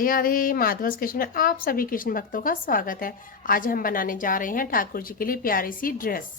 Radhe Radhe. माधवस kitchen में आप सभी कृष्ण भक्तों का स्वागत है। आज हम बनाने जा रहे हैं ठाकुर जी के लिए प्यारी सी ड्रेस।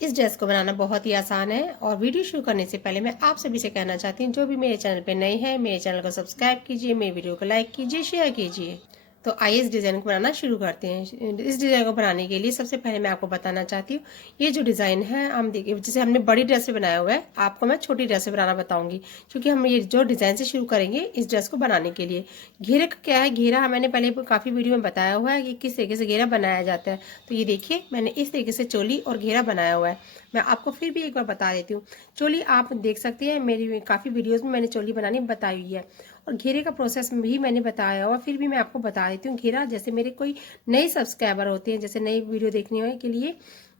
इस ड्रेस को बनाना बहुत ही आसान है और वीडियो शुरू करने से पहले मैं आप सभी से कहना चाहती हूँ, जो भी मेरे चैनल पे नए हैं मेरे चैनल को सब्सक्राइब कीजिए, मेरे वीडियो को लाइक कीजिए, शेयर कीजिए। तो आइए इस डिज़ाइन को बनाना शुरू करते हैं। इस डिज़ाइन को बनाने के लिए सबसे पहले मैं आपको बताना चाहती हूँ, ये जो डिज़ाइन है हम देखिए, जैसे हमने बड़ी ड्रेस पे बनाया हुआ है, आपको मैं छोटी ड्रेस पे बनाना बताऊंगी, क्योंकि हम ये जो डिज़ाइन से शुरू करेंगे इस ड्रेस को बनाने के लिए। घेरे का क्या है, घेरा मैंने पहले काफ़ी वीडियो में बताया हुआ है कि किस तरीके से घेरा बनाया जाता है। तो ये देखिए, मैंने इस तरीके से चोली और घेरा बनाया हुआ है। मैं आपको फिर भी एक बार बता देती हूँ। चोली आप देख सकते हैं, मेरी काफ़ी वीडियोज़ में मैंने चोली बनानी बताई हुई है और घेरे का प्रोसेस भी मैंने बताया हुआ, फिर भी मैं आपको बता देती हूँ। घेरा जैसे मेरे कोई नए सब्सक्राइबर होते हैं, जैसे नई वीडियो देखने के लिए,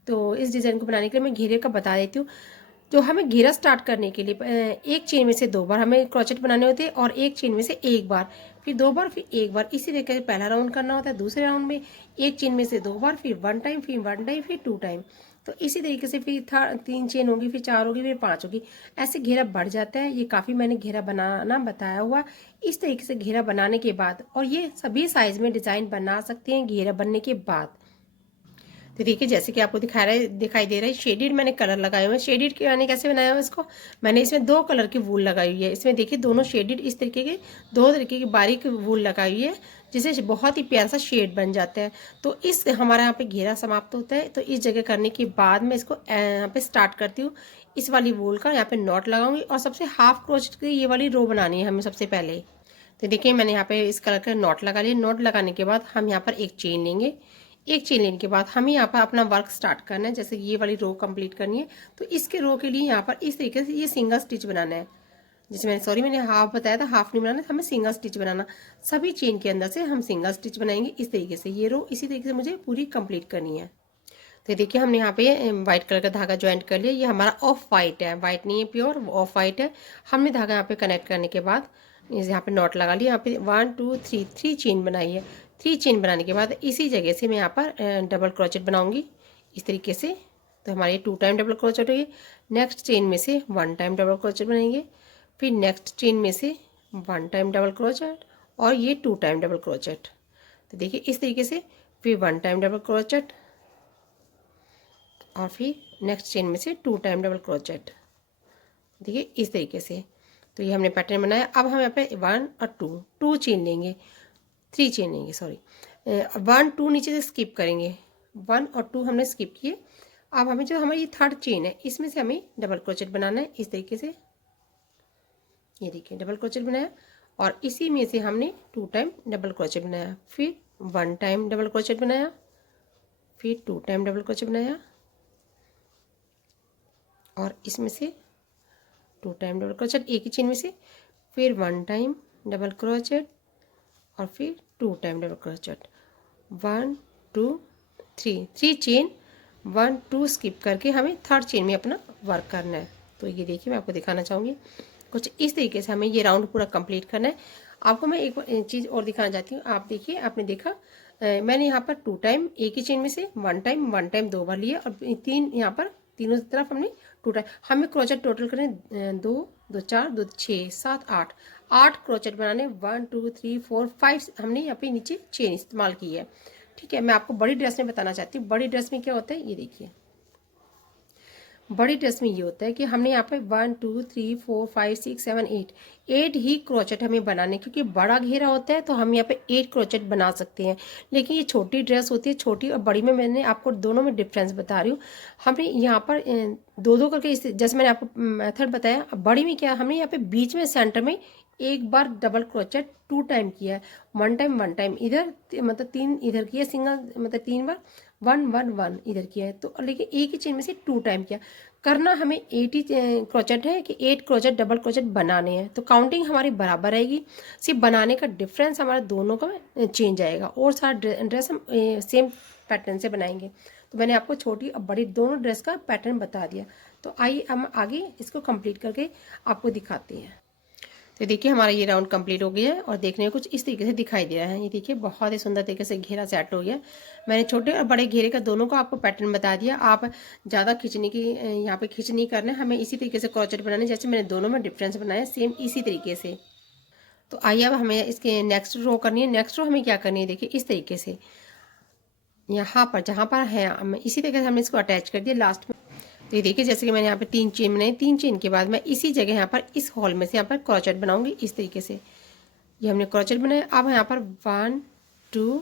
तो इस डिज़ाइन को बनाने के लिए मैं घेरे का बता देती हूँ। तो हमें घेरा स्टार्ट करने के लिए एक चेन में से 2 बार हमें क्रोचेट बनाने होते हैं और एक चेन में से 1 बार, फिर 2 बार, फिर 1 बार, इसी तरीके से पहला राउंड करना होता है। दूसरे राउंड में एक चेन में से 2 बार, फिर 1 टाइम, फिर 1 टाइम, फिर 2 टाइम। तो इसी तरीके से फिर 3 चेन होगी, फिर 4 होगी, फिर 5 होगी। ऐसे घेरा बढ़ जाता है। ये काफ़ी मैंने घेरा बनाना बताया हुआ। इस तरीके से घेरा बनाने के बाद, और ये सभी साइज़ में डिज़ाइन बना सकते हैं घेरा बनने के बाद। तो देखिए, जैसे कि आपको दिखाई दे रहा है, शेडेड मैंने कलर लगाए हुए हैं। शेडेड के मैंने कैसे बनाया हुआ इसको, मैंने इसमें 2 कलर की वूल लगाई हुई है। इसमें देखिए, दोनों शेडेड इस तरीके के 2 तरीके की बारीक वूल लगाई हुई है, जिससे बहुत ही प्यारा सा शेड बन जाता है। तो इस हमारा यहाँ पे घेरा समाप्त होता है। तो इस जगह करने के बाद मैं इसको यहाँ पे स्टार्ट करती हूँ। इस वाली वूल का यहाँ पे नॉट लगाऊंगी और सबसे हाफ क्रोच की ये वाली रो बनानी है हमें सबसे पहले। तो देखिए, मैंने यहाँ पे इस कलर का नॉट लगा लिया। नॉट लगाने के बाद हम यहाँ पर एक चेन लेंगे। एक चेन लेने के बाद हमें यहाँ पर अपना वर्क स्टार्ट करना है। जैसे ये वाली रो कंप्लीट करनी है, तो इसके रो के लिए यहाँ पर इस तरीके से ये सिंगल स्टिच बनाना है। जैसे मैंने हाफ बताया था, हाफ नहीं बनाना, हमें सिंगल स्टिच बनाना। सभी चेन के अंदर से हम सिंगल स्टिच बनाएंगे इस तरीके से। ये रो इसी तरीके से मुझे पूरी कंप्लीट करनी है। तो देखिए, हमने यहाँ पे व्हाइट कलर का धागा ज्वाइंट कर लिया। ये हमारा ऑफ वाइट है, वाइट नहीं है, प्योर ऑफ वाइट है। हमने धागा यहाँ पे कनेक्ट करने के बाद यहाँ पे नॉट लगा लिया। यहाँ पे 1 2 3 3 चेन बनाई है। 3 चेन बनाने के बाद इसी जगह से मैं यहाँ पर डबल क्रोचेट बनाऊंगी इस तरीके से। तो हमारे 2 टाइम डबल क्रोचेट होगी। नेक्स्ट चेन में से 1 टाइम डबल क्रोचेट बनाएंगे, फिर नेक्स्ट चेन में से 1 टाइम डबल क्रोचेट और ये 2 टाइम डबल क्रोचेट। तो देखिए, इस तरीके से फिर 1 टाइम डबल क्रोचेट और फिर नेक्स्ट चेन में से 2 टाइम डबल क्रोचेट। देखिए, इस तरीके से। तो ये हमने पैटर्न बनाया। अब हम यहाँ पे 1 और 2 चेन लेंगे, 3 चेन लेंगे, सॉरी, 1 2 नीचे से स्किप करेंगे। 1 और 2 हमने स्किप किए। अब हमें जो हमारी थर्ड चेन है, इसमें से हमें डबल क्रोचेट बनाना है इस तरीके से। ये देखिए, डबल क्रोचेट बनाया और इसी में से हमने 2 टाइम डबल क्रोचेट बनाया, फिर 1 टाइम डबल क्रोचेट बनाया, फिर 2 टाइम डबल क्रोचेट बनाया और इसमें से 2 टाइम डबल क्रोचेट एक ही चेन में से, फिर 1 टाइम डबल क्रोचेट और फिर 2 time double crochet. 1 2 3 chain, 1 2 skip करके हमें थर्ड चेन में अपना वर्क करना है। तो ये देखिए, मैं आपको दिखाना चाहूँगी कुछ इस तरीके से हमें ये राउंड पूरा कंप्लीट करना है। आपको मैं एक चीज़ और दिखाना चाहती हूँ। आप देखिए, आपने देखा, मैंने यहाँ पर 2 टाइम एक ही चेन में से 1 टाइम 2 बार लिया और 3 यहाँ पर तीनों तरफ हमने 2 टाइम। हमें क्रोचेट टोटल करें 2 2 4 2 6 7 8 क्रोचेट बनाने। 1 2 3 4 5 हमने यहाँ पे नीचे चेन इस्तेमाल की है। ठीक है, मैं आपको बड़ी ड्रेस में बताना चाहती हूँ। बड़ी ड्रेस में क्या होता है, ये देखिए, बड़ी ड्रेस में ये होता है कि हमने यहाँ पे 1 2 3 4 5 6 7 8 ही क्रोचेट हमें बनाने, क्योंकि बड़ा घेरा होता है तो हम यहाँ पे 8 क्रोचेट बना सकते हैं। लेकिन ये छोटी ड्रेस होती है, छोटी और बड़ी में मैंने आपको दोनों में डिफरेंस बता रही हूँ। हमने यहाँ पर 2 करके जैसे मैंने आपको मेथड बताया। बड़ी में क्या, हमने यहाँ पे बीच में सेंटर में एक बार डबल क्रोचेट 2 टाइम किया है। 1 टाइम इधर, मतलब 3 इधर किया सिंगल, मतलब 3 बार 1 1 1 इधर किया है। तो लेकिन एक ही चेन में से 2 टाइम किया। करना हमें 80 क्रोचेट है कि 8 क्रोचेट डबल क्रोचेट बनाने हैं। तो काउंटिंग हमारी बराबर रहेगी, सिर्फ बनाने का डिफरेंस हमारा दोनों का चेंज आएगा और सारा ड्रेस हम सेम पैटर्न से बनाएंगे। तो मैंने आपको छोटी और बड़ी दोनों ड्रेस का पैटर्न बता दिया। तो आइए हम आगे इसको कंप्लीट करके आपको दिखाते हैं। तो देखिए, हमारा ये राउंड कंप्लीट हो गया है और देखने में कुछ इस तरीके से दिखाई दे रहा है। ये देखिए, बहुत ही सुंदर तरीके से घेरा सेट हो गया। मैंने छोटे और बड़े घेरे का दोनों का आपको पैटर्न बता दिया। आप ज़्यादा खींचने की यहाँ पे खींच नहीं करना है, हमें इसी तरीके से क्रोचेट बनाने, जैसे मैंने दोनों में डिफरेंस बनाया सेम इसी तरीके से। तो आइए अब हमें इसके नेक्स्ट रो करनी है। नेक्स्ट रो हमें क्या करनी है, देखिए इस तरीके से यहाँ पर जहाँ पर है हमें इसी तरीके से हमने इसको अटैच कर दिया लास्ट में। तो ये देखिए जैसे कि मैंने यहाँ पे 3 चेन बनाई, 3 चेन के बाद मैं इसी जगह यहाँ पर इस हॉल में से यहाँ पर क्रोचेट बनाऊंगी इस तरीके से। ये हमने क्रोचेट बनाया। अब यहाँ पर 1 2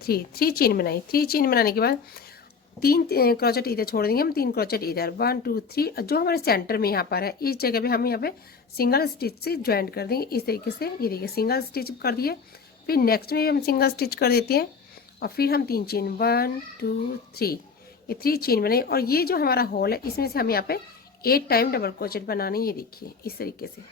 3 चेन बनाई। 3 चेन बनाने के बाद 3 क्रोचेट इधर छोड़ देंगे हम, 3 क्रोचेट इधर 1 2 3 जो हमारे सेंटर में यहाँ पर है इस जगह पे हम यहाँ पे सिंगल स्टिच से ज्वाइंट कर देंगे इस तरीके से। ये देखिए सिंगल स्टिच कर दिए। फिर नेक्स्ट में हम सिंगल स्टिच कर देते हैं और फिर हम 3 चेन 1 2 3 ये 3 चेन बनाई। और ये जो हमारा होल है इसमें से हमें यहाँ पे 8 टाइम डबल क्रोचेट बनानी है। ये देखिए इस तरीके से।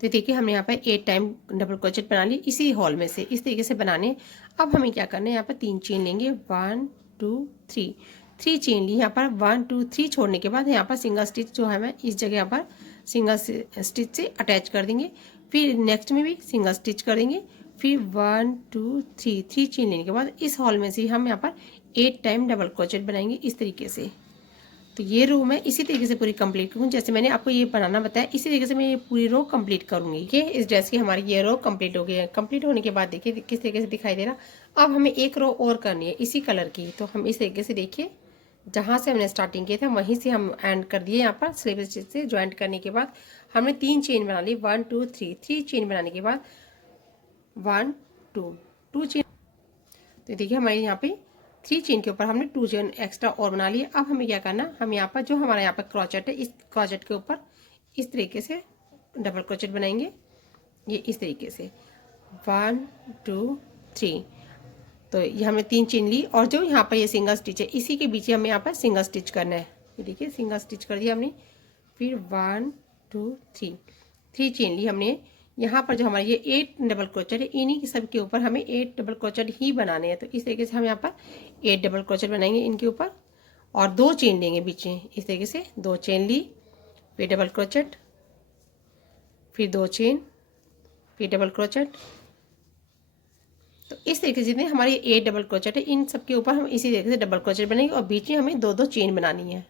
तो देखिए हमने यहाँ पे 8 टाइम डबल क्रोचेट बना ली इसी हॉल में से इस तरीके से बनाने। अब हमें क्या करना है, यहाँ पर 3 चेन लेंगे 1 2 3 चेन ली। यहाँ पर 1 2 3 छोड़ने के बाद यहाँ पर सिंगल स्टिच जो है मैं इस जगह यहाँ पर सिंगल स्टिच से अटैच कर देंगे। फिर नेक्स्ट में भी सिंगल स्टिच कर देंगे। फिर 1 2 3 चेन लेने के बाद इस हॉल में से हम यहाँ पर 8 टाइम डबल क्रोचेट बनाएंगे इस तरीके से। तो ये रो मैं इसी तरीके से पूरी कंप्लीट करूँ जैसे मैंने आपको ये बनाना बताया इसी तरीके से मैं ये पूरी रो कंप्लीट करूँगी। ये इस ड्रेस की हमारी ये रो कंप्लीट हो गई है। कंप्लीट होने के बाद देखिए किस तरीके से दिखाई दे रहा। अब हमें एक रो और करनी है इसी कलर की। तो हम इस तरीके से देखिए जहाँ से हमने स्टार्टिंग किया था वहीं से हम एंड कर दिए। यहाँ पर स्लीव स्टिच से ज्वाइंट करने के बाद हमने 3 चेन बना ली 1 2 3 चेन बनाने के बाद 1 2 चेन। तो देखिए हमारे यहाँ पे 3 चेन के ऊपर हमने 2 चेन एक्स्ट्रा और बना लिए। अब हमें क्या करना, हम यहाँ पर जो हमारा यहाँ पर क्रोचेट है इस क्रोचेट के ऊपर इस तरीके से डबल क्रोचेट बनाएंगे। ये इस तरीके से 1 2 3। तो ये हमने 3 चेन ली और जो यहाँ पर ये सिंगल स्टिच है इसी के बीच हमें यहाँ पर सिंगल स्टिच करना है। ये देखिए सिंगल स्टिच कर दिया हमने। फिर 1 2 3 चेन ली हमने। यहाँ पर जो हमारे ये 8 डबल क्रोचेट है इन्हीं के सब के ऊपर हमें 8 डबल क्रोचेट ही बनाने हैं। तो इस तरीके से हम यहाँ पर 8 डबल क्रोचेट बनाएंगे इनके ऊपर और 2 चेन लेंगे बीच में इस तरीके से। 2 चेन ली फिर डबल क्रोचेट फिर 2 चेन फिर डबल क्रोचेट। तो इस तरीके से जितने हमारे 8 डबल क्रोचेट है इन सब के ऊपर हम इसी तरीके से डबल क्रोचेट बनाएंगे और बीच में हमें 2 चेन बनानी है।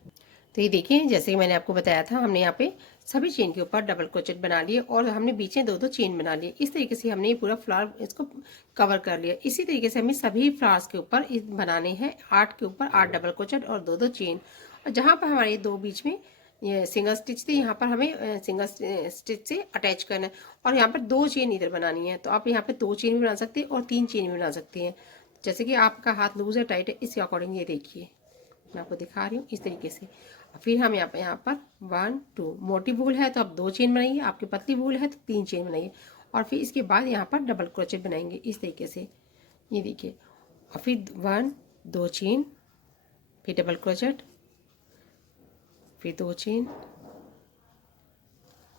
तो ये देखिए जैसे कि मैंने आपको बताया था हमने यहाँ पे सभी चेन के ऊपर डबल क्रोचेट बना लिए और हमने बीच में 2 चेन बना लिए। इस तरीके से हमने ये पूरा फ्लावर इसको कवर कर लिया। इसी तरीके से हमें सभी फ्लावर्स के ऊपर बनाने हैं 8 के ऊपर 8 डबल क्रोचेट और 2 चेन। और जहाँ पर हमारे 2 बीच में ये सिंगल स्टिच थी यहाँ पर हमें सिंगल स्टिच से अटैच करना है और यहाँ पर 2 चेन इधर बनानी है। तो आप यहाँ पे 2 चेन भी बना सकते हैं और 3 चेन भी बना सकते हैं जैसे कि आपका हाथ लूज है टाइट है इसके अकॉर्डिंग। ये देखिए मैं आपको दिखा रही हूँ इस तरीके से। फिर हम यहाँ पर 1 2 मोटी वूल है तो आप 2 चेन बनाइए, आपकी पतली वूल है तो 3 चेन बनाइए और फिर इसके बाद यहाँ पर डबल क्रोचेट बनाएंगे इस तरीके से। ये देखिए और फिर 1 2 चेन फिर डबल क्रोचेट फिर 2 चेन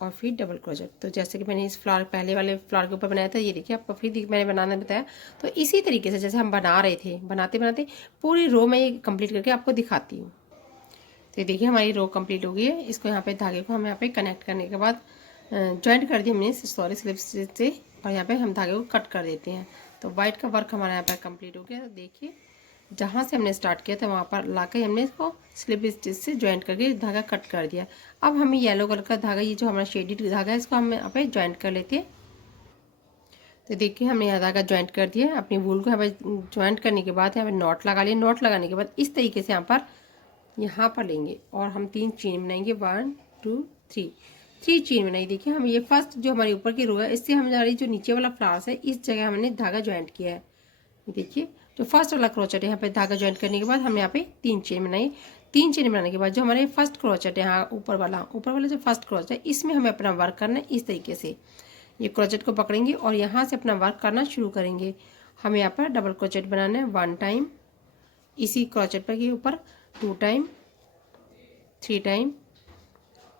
और फिर डबल क्रोचेट। तो जैसे कि मैंने इस फ्लावर पहले वाले फ्लावर के ऊपर बनाया था ये देखिए आपको फिर मैंने बनाना बताया। तो इसी तरीके से जैसे हम बना रहे थे बनाते बनाते पूरी रो में ये कंप्लीट करके आपको दिखाती हूँ। तो देखिए हमारी रो कंप्लीट हो गई है। इसको यहाँ पे धागे को हम यहाँ पे कनेक्ट करने के बाद ज्वाइंट कर दिया हमने सॉरी स्लिप स्टिच से और यहाँ पे हम धागे को कट कर देते हैं। तो वाइट का वर्क हमारा यहाँ पर कंप्लीट हो गया। तो देखिए जहाँ से हमने स्टार्ट किया था वहाँ पर लाकर हमने इसको स्लिप स्टिच से ज्वाइंट करके धागा कट कर दिया। अब हमें येलो कलर का धागा ये जो हमारा शेडेड धागा है इसको हम यहाँ पे ज्वाइंट कर लेते हैं। तो देखिए हमने यहाँ धागा ज्वाइंट कर दिया। अपनी वूल को यहाँ पर ज्वाइंट करने के बाद यहाँ पर नॉट लगा लिया। नॉट लगाने के बाद इस तरीके से यहाँ पर लेंगे और हम 3 चेन बनाएंगे 1 2 3 चेन बनाई। देखिए हम ये फर्स्ट जो हमारे ऊपर की रो है इससे हमारी जो नीचे वाला फ्लावर्स है इस जगह हमने धागा ज्वाइंट किया है। देखिए जो फर्स्ट वाला क्रोचेट है यहाँ पे धागा ज्वाइंट करने के बाद हमने यहाँ पे 3 चेन बनाई। 3 चेन बनाने के बाद जो हमारे फर्स्ट क्रोचेट है यहाँ ऊपर वाला जो फर्स्ट क्रोचेट है इसमें हमें अपना वर्क करना है। इस तरीके से ये क्रोचेट को पकड़ेंगे और यहाँ से अपना वर्क करना शुरू करेंगे। हमें यहाँ पर डबल क्रोचेट बनाना है 1 टाइम इसी क्रोचेट पर के ऊपर 2 टाइम 3 टाइम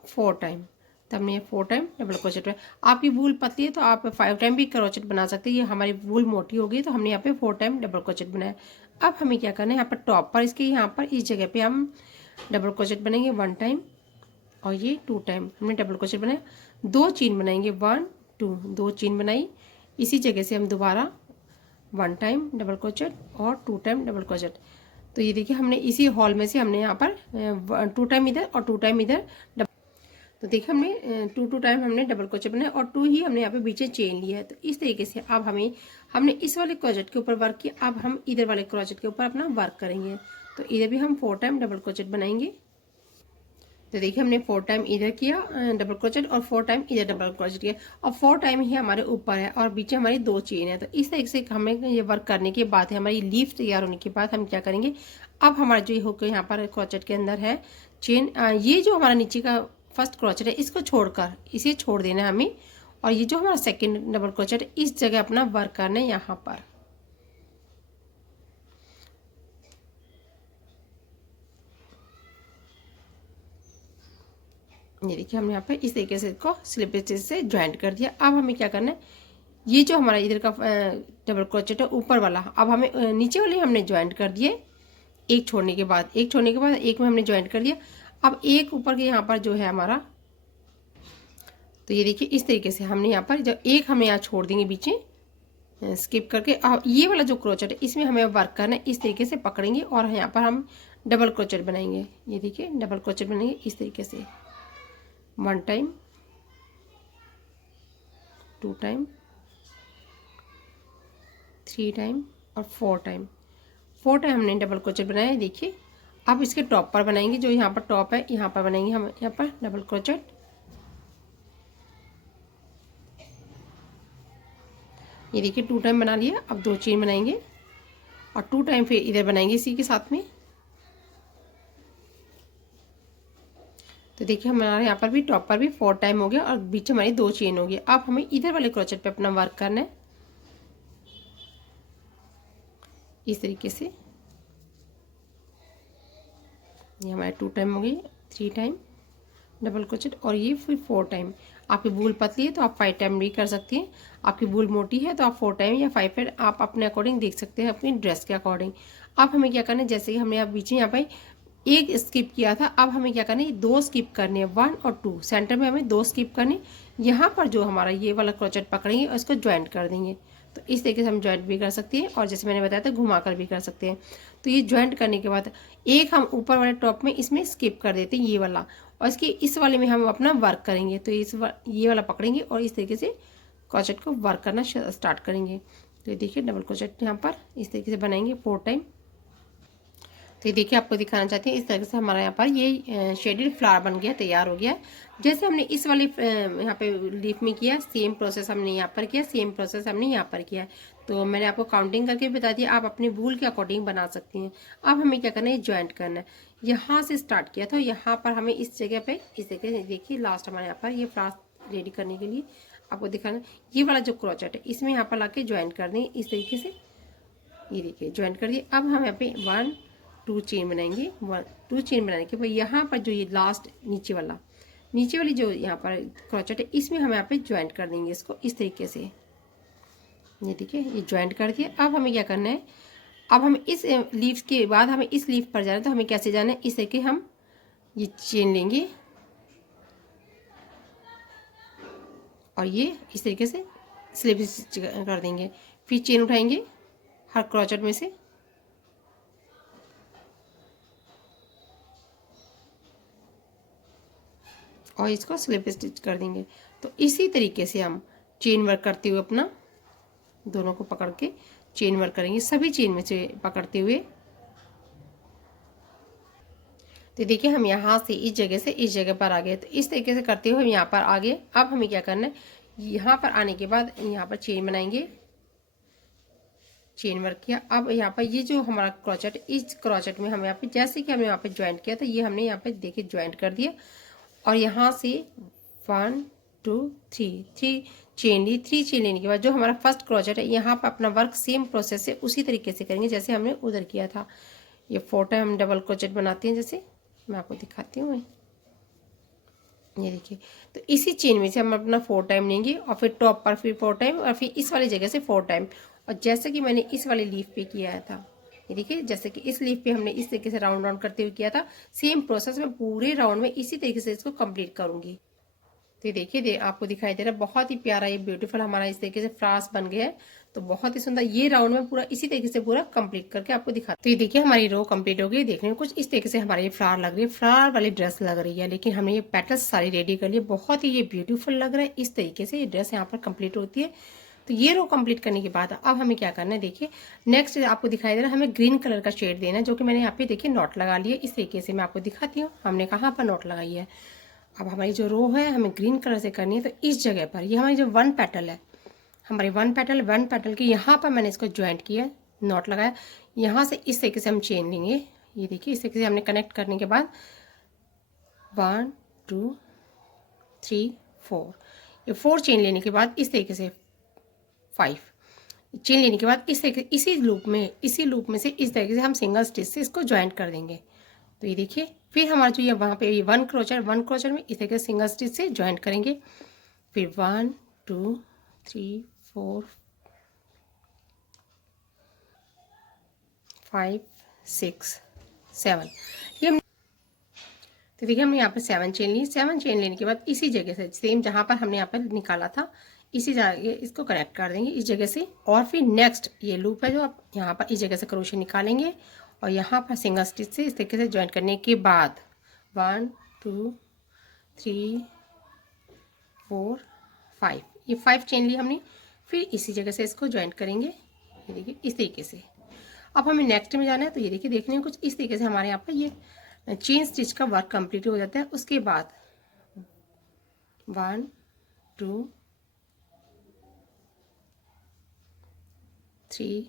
4 टाइम। तो हमने ये 4 टाइम डबल क्रोचेट है। आपकी वूल पतली है तो आप 5 टाइम भी क्रोचेट बना सकते हैं। ये हमारी वूल मोटी होगी तो हमने यहाँ पे 4 टाइम डबल क्रोचेट बनाया। अब हमें क्या करना है यहाँ पर टॉप पर इसके यहाँ पर इस जगह पे हम डबल क्रोचेट बनाएंगे 1 टाइम और ये 2 टाइम हमने डबल क्रोचेट बनाया। 2 चेन बनाएंगे 1 2 2 चेन बनाई। इसी जगह से हम दोबारा 1 टाइम डबल क्रोचेट और 2 टाइम डबल क्रोचेट। तो ये देखिए हमने इसी हॉल में से हमने यहाँ पर 2 टाइम इधर और 2 टाइम इधर। तो देखिए हमने 2 टाइम हमने डबल क्रोचेट बनाया और 2 ही हमने यहाँ पे बीच में चेन लिया है। तो इस तरीके से अब हमने इस वाले क्रोचेट के ऊपर वर्क किया, अब हम इधर वाले क्रोचेट के ऊपर अपना वर्क करेंगे। तो इधर भी हम 4 टाइम डबल क्रोचेट बनाएंगे। तो देखिए हमने 4 टाइम इधर किया डबल क्रोचेट और 4 टाइम इधर डबल क्रोचेट किया और 4 टाइम ही हमारे ऊपर है और बीच में हमारी 2 चेन है। तो इस तरीके से हमें ये वर्क करने के बाद है, हमारी लीफ तैयार होने के बाद हम क्या करेंगे, अब हमारा जो हुक यहाँ पर क्रोचेट के अंदर है चेन, ये जो हमारा नीचे का फर्स्ट क्रोचेट है इसको छोड़कर इसे छोड़ देना है हमें, और ये जो हमारा सेकेंड डबल क्रोचेट है इस जगह अपना वर्क करना है यहाँ पर। ये देखिए हमने यहाँ पर इस तरीके से इसको स्लिप स्टिच से ज्वाइंट कर दिया। अब हमें क्या करना है, ये जो हमारा इधर का डबल क्रोचेट है ऊपर वाला, अब हमें नीचे वाले हमने ज्वाइंट कर दिए, एक छोड़ने के बाद एक में हमने ज्वाइंट कर दिया। अब एक ऊपर के यहाँ पर जो है हमारा, तो ये देखिए इस तरीके से हमने यहाँ पर जो एक हमने यहाँ छोड़ देंगे बीच में स्किप करके। अब ये वाला जो क्रोचेट है इसमें हमें वर्क करना है, इस तरीके से पकड़ेंगे और यहाँ पर हम डबल क्रोचेट बनाएंगे। ये देखिए डबल क्रोचेट बनाएंगे इस तरीके से, 1 टाइम, 2 टाइम, 3 टाइम और 4 टाइम। 4 टाइम हमने डबल क्रोचेट बनाया है। देखिए अब इसके टॉप पर बनाएंगे, जो यहाँ पर टॉप है यहाँ पर बनाएंगे हम यहाँ पर डबल क्रोचेट। ये देखिए 2 टाइम बना लिया, अब 2 चेन बनाएंगे और 2 टाइम फिर इधर बनाएंगे इसी के साथ में। तो देखिए हमारे यहाँ पर भी टॉप पर भी 4 टाइम हो गया और बीच में हमारी 2 चेन हो गई। अब हमें इधर वाले क्रोचेट पे अपना वर्क करना है इस तरीके से। ये हमारे 2 टाइम हो गई, 3 टाइम डबल क्रोचेट और ये फिर 4 टाइम। आपकी बूल पतली है तो आप 5 टाइम भी कर सकती हैं, आपकी बूल मोटी है तो आप 4 टाइम या 5 टाइम आप अपने अकॉर्डिंग देख सकते हैं, अपनी ड्रेस के अकॉर्डिंग। अब हमें क्या करना है, जैसे कि हमने यहाँ बीच में यहाँ पर एक स्किप किया था, अब हमें क्या करना है 2 स्किप करने हैं, 1 और 2, सेंटर में हमें 2 स्किप करने। यहाँ पर जो हमारा ये वाला क्रोचेट पकड़ेंगे और इसको ज्वाइंट कर देंगे। तो इस तरीके से हम ज्वाइंट भी कर सकते हैं और जैसे मैंने बताया था घुमाकर भी कर सकते हैं। तो ये ज्वाइंट करने के बाद एक हम ऊपर वाले टॉप में इसमें स्किप कर देते हैं ये वाला, और इसके इस वाले में हम अपना वर्क करेंगे। तो ये वाला पकड़ेंगे और इस तरीके से क्रोचेट को वर्क करना स्टार्ट करेंगे। तो ये देखिए डबल क्रोचेट यहाँ पर इस तरीके से बनाएंगे 4 टाइम। तो ये देखिए आपको दिखाना चाहते हैं इस तरह से हमारा यहाँ पर ये शेडेड फ्लावर बन गया, तैयार हो गया। जैसे हमने इस वाले यहाँ पे लीफ में किया, सेम प्रोसेस हमने यहाँ पर किया, सेम प्रोसेस हमने यहाँ पर किया। तो मैंने आपको काउंटिंग करके बता दिया, आप अपनी भूल के अकॉर्डिंग बना सकती हैं। अब हमें क्या करना है, ज्वाइंट करना है। यहाँ से स्टार्ट किया था, यहाँ पर हमें इस जगह पे इस जगह से देखिए लास्ट हमारे यहाँ पर ये फ्लावर रेडी करने के लिए आपको दिखाना, ये वाला जो क्रोचेट है इसमें यहाँ पर ला के ज्वाइंट कर देंगे इस तरीके से। ये देखिए ज्वाइंट कर दिए। अब हम यहाँ पे 1 2 चेन बनाएंगे। 1 2 चेन बनाने के बाद यहाँ पर जो ये लास्ट नीचे वाली जो यहाँ पर क्रोचेट है इसमें हम यहाँ पे ज्वाइंट कर देंगे इसको इस तरीके से। ये देखिए ये ज्वाइंट कर दिए। अब हमें क्या करना है, अब हम इस लीव्स के बाद हमें इस लीफ पर जाना है। तो हमें कैसे जाना है, इस तरीके हम ये चेन लेंगे और ये इस तरीके से स्लिप स्टिच कर देंगे। फिर चेन उठाएंगे हर क्रोचेट में से, और इसको स्लिप स्टिच कर देंगे। तो इसी तरीके से हम चेन वर्क करते हुए अपना दोनों को पकड़ के चेन वर्क करेंगे, सभी चेन में से पकड़ते हुए। तो देखिए हम यहाँ से इस जगह से इस जगह पर आ गए। तो इस तरीके से करते हुए हम यहाँ पर आ गए। अब हमें क्या करना है, यहाँ पर आने के बाद यहाँ पर चेन बनाएंगे, चेन वर्क किया। अब यहाँ पर ये जो हमारा क्रोचेट, इस क्रोचेट में हम यहाँ पे जैसे कि हमने यहाँ पे ज्वाइंट किया था, ये हमने यहाँ पे देखिए ज्वाइंट कर दिया और यहाँ से 1 2 3 चेन ली। 3 चेन लेने के बाद जो हमारा फर्स्ट क्रोचेट है यहाँ पर अपना वर्क सेम प्रोसेस से उसी तरीके से करेंगे जैसे हमने उधर किया था। ये 4 टाइम हम डबल क्रोचेट बनाते हैं, जैसे मैं आपको दिखाती हूँ। ये देखिए तो इसी चेन में से हम अपना 4 टाइम लेंगे और फिर टॉप पर फिर 4 टाइम और फिर इस वाली जगह से 4 टाइम। और जैसे कि मैंने इस वाले लीफ पे किया था, ये देखिए जैसे कि इस लीफ पे हमने इस तरीके से राउंड राउंड करते हुए किया था, सेम प्रोसेस में पूरे राउंड में इसी तरीके से इसको कंप्लीट करूंगी। तो ये देखिए आपको दिखाई दे रहा है बहुत ही प्यारा ये ब्यूटीफुल हमारा इस तरीके से फ्लावर्स बन गया है। तो बहुत ही सुंदर ये राउंड में पूरा इसी तरीके से पूरा कंप्लीट करके आपको दिखाते। तो ये देखिए हमारी रो कंप्लीट हो गई। देखने में कुछ इस तरीके से हमारी ये फ्लावर लग रही है, फ्लावर वाली ड्रेस लग रही है, लेकिन हमने ये पेटल्स सारी रेडी कर लिए। बहुत ही ये ब्यूटीफुल लग रहा है। इस तरीके से ये ड्रेस यहाँ पर कंप्लीट होती है। तो ये रो कंप्लीट करने के बाद अब हमें क्या करना है, देखिए नेक्स्ट आपको दिखाई दे रहा है हमें ग्रीन कलर का शेड देना है, जो कि मैंने यहाँ पे देखिए नॉट लगा लिए। इस तरीके से मैं आपको दिखाती हूँ हमने कहाँ पर नॉट लगाई है। अब हमारी जो रो है हमें ग्रीन कलर से करनी है। तो इस जगह पर ये हमारी जो वन पेटल है, हमारी वन पेटल के यहाँ पर मैंने इसको ज्वाइंट किया, नॉट लगाया। यहाँ से इस तरीके से हम चेन लेंगे। ये देखिए इस तरीके से हमने कनेक्ट करने के बाद 1 2 3 4, ये 4 चेन लेने के बाद इस तरीके से 5 चेन लेने के बाद इस तरीके इसी लूप में से इस तरीके से हम सिंगल स्टिच से इसको ज्वाइंट कर देंगे। तो ये देखिए फिर हमारा जो ये वहाँ पे ये वन क्रोचर में इस तरीके से सिंगल स्टिच से ज्वाइंट करेंगे। फिर 1 2 3 4 5 6 7 ये तो देखिए हमने यहाँ पर 7 चेन ली। 7 चेन लेने के बाद इसी जगह से सेम जहाँ पर हमने यहाँ पर निकाला था इसी जगह इसको कनेक्ट कर देंगे इस जगह से। और फिर नेक्स्ट ये लूप है जो आप यहाँ पर इस जगह से क्रोशे निकालेंगे और यहाँ पर सिंगल स्टिच से इस तरीके से ज्वाइंट करने के बाद 1 2 3 4 5 ये 5 चेन ली हमने। फिर इसी जगह से इसको ज्वाइंट करेंगे। ये देखिए इस तरीके से। अब हमें नेक्स्ट में जाना है। तो ये देखिए देखने में कुछ इस तरीके से हमारे यहाँ पर ये चेन स्टिच का वर्क कंप्लीट हो जाता है। उसके बाद 1 2 3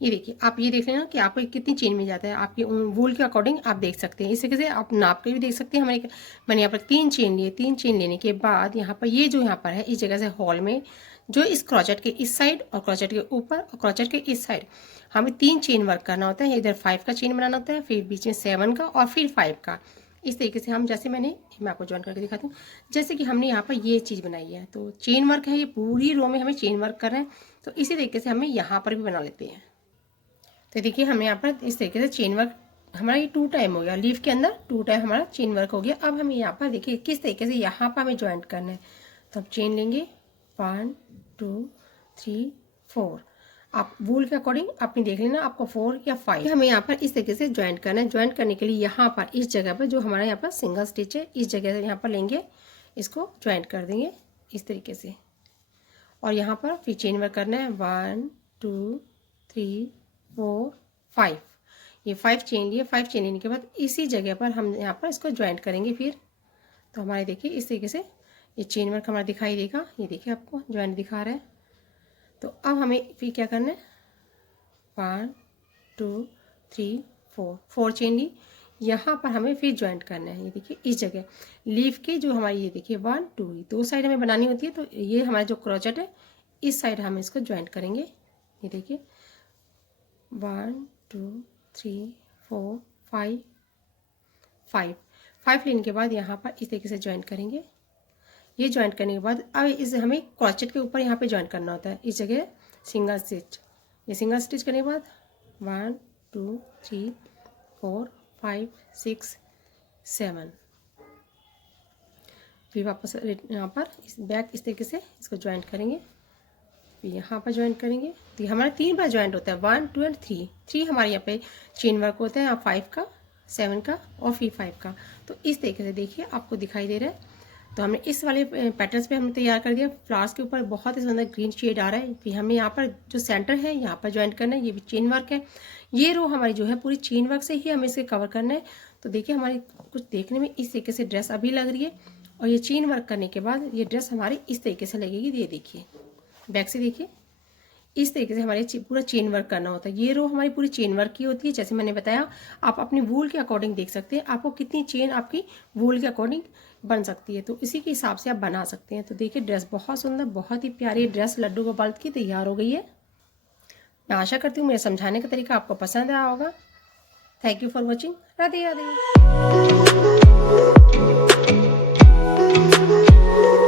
ये देखिए आप ये देख लेना कि आपको कितनी चेन मिल जाता है। आपके वूल के अकॉर्डिंग आप देख सकते हैं। इस तरीके से आप नाप के भी देख सकते हैं। मैंने यहाँ पर 3 चेन लिए। 3 चेन लेने के बाद यहाँ पर ये जो यहाँ पर है इस जगह से हॉल में जो इस क्रोचेट के इस साइड और क्रोचेट के ऊपर और क्रोचेट के इस साइड हमें 3 चेन वर्क करना होता है। इधर 5 का चेन बनाना होता है, फिर बीच में 7 का और फिर 5 का। इस तरीके से हम जैसे मैं आपको ज्वाइन करके दिखाती हूँ। जैसे कि हमने यहाँ पर ये चीज़ बनाई है तो चेन वर्क है, ये पूरी रो में हमें चेन वर्क कर रहे हैं। तो इसी तरीके से हमें यहाँ पर भी बना लेते हैं। तो देखिए हमें यहाँ पर इस तरीके से चेन वर्क हमारा ये 2 टाइम हो गया। लीफ के अंदर 2 टाइम हमारा चेन वर्क हो गया। अब हमें यहाँ पर देखिए किस तरीके से यहाँ पर हमें ज्वाइंट करना है। तो अब चेन लेंगे 1 2 3 4। आप वूल के अकॉर्डिंग अपनी देख लेना आपको 4 या 5। हमें यहाँ पर इस तरीके से ज्वाइंट करना है। ज्वाइंट करने के लिए यहाँ पर इस जगह पर जो हमारा यहाँ पर सिंगल स्टिच है इस जगह से यहाँ पर लेंगे, इसको ज्वाइंट कर देंगे इस तरीके से। और यहाँ पर फिर चेन वर्क करना है 1 2 3 4 5। ये 5 चेन लिए। 5 चेन लेने के बाद इसी जगह पर हम यहाँ पर इसको ज्वाइंट करेंगे। फिर तो हमारे देखिए इस तरीके से ये चेन वर्क हमारा दिखाई देगा। ये देखिए आपको ज्वाइंट दिखा रहा है। तो अब हमें फिर क्या करना है 1 2 3 4 चेन ली। यहाँ पर हमें फिर ज्वाइंट करना है। ये देखिए इस जगह लीफ के जो हमारी ये देखिए 1 2 2 साइड हमें बनानी होती है। तो ये हमारा जो क्रोचेट है इस साइड हम इसको ज्वाइंट करेंगे। ये देखिए 1 2 3 4 5 लेने के बाद यहाँ पर इस तरीके से ज्वाइंट करेंगे। ये ज्वाइंट करने के बाद अब इस हमें क्रोचेट के ऊपर यहाँ पे ज्वाइंट करना होता है इस जगह सिंगल स्टिच। ये सिंगल स्टिच करने के बाद 1 2 3 4 5 6 7। फिर वापस यहाँ पर इस बैक इस तरीके से इसको ज्वाइंट करेंगे। फिर यहाँ पर ज्वाइंट करेंगे। तो ये हमारा 3 बार ज्वाइंट होता है 1 2 एंड 3 हमारे यहाँ पे चेन वर्क होता है। 5 का 7 का और फिर 5 का। तो इस तरीके से देखिए आपको दिखाई दे रहा है। तो हमने इस वाले पैटर्न्स पे हमने तैयार कर दिया। फ्लावर्स के ऊपर बहुत ही सुंदर ग्रीन शेड आ रहा है। फिर हमें यहाँ पर जो सेंटर है यहाँ पर ज्वाइंट करना है। ये भी चेन वर्क है। ये रो हमारी जो है पूरी चेन वर्क से ही हमें इसे कवर करना है। तो देखिए हमारी कुछ देखने में इस तरीके से ड्रेस अभी लग रही है। और ये चेन वर्क करने के बाद ये ड्रेस हमारी इस तरीके से लगेगी। ये देखिए बैक से देखिए इस तरीके से हमारे पूरा चेन वर्क करना होता है। ये रो हमारी पूरी चेन वर्क की होती है। जैसे मैंने बताया आप अपनी वूल के अकॉर्डिंग देख सकते हैं आपको कितनी चेन आपकी वूल के अकॉर्डिंग बन सकती है। तो इसी के हिसाब से आप बना सकते हैं। तो देखिए ड्रेस बहुत सुंदर बहुत ही प्यारी ड्रेस लड्डू गोपाल की तैयार हो गई है। मैं आशा करती हूँ मेरे समझाने का तरीका आपको पसंद आया होगा। Thank you for watching. Radhe Radhe.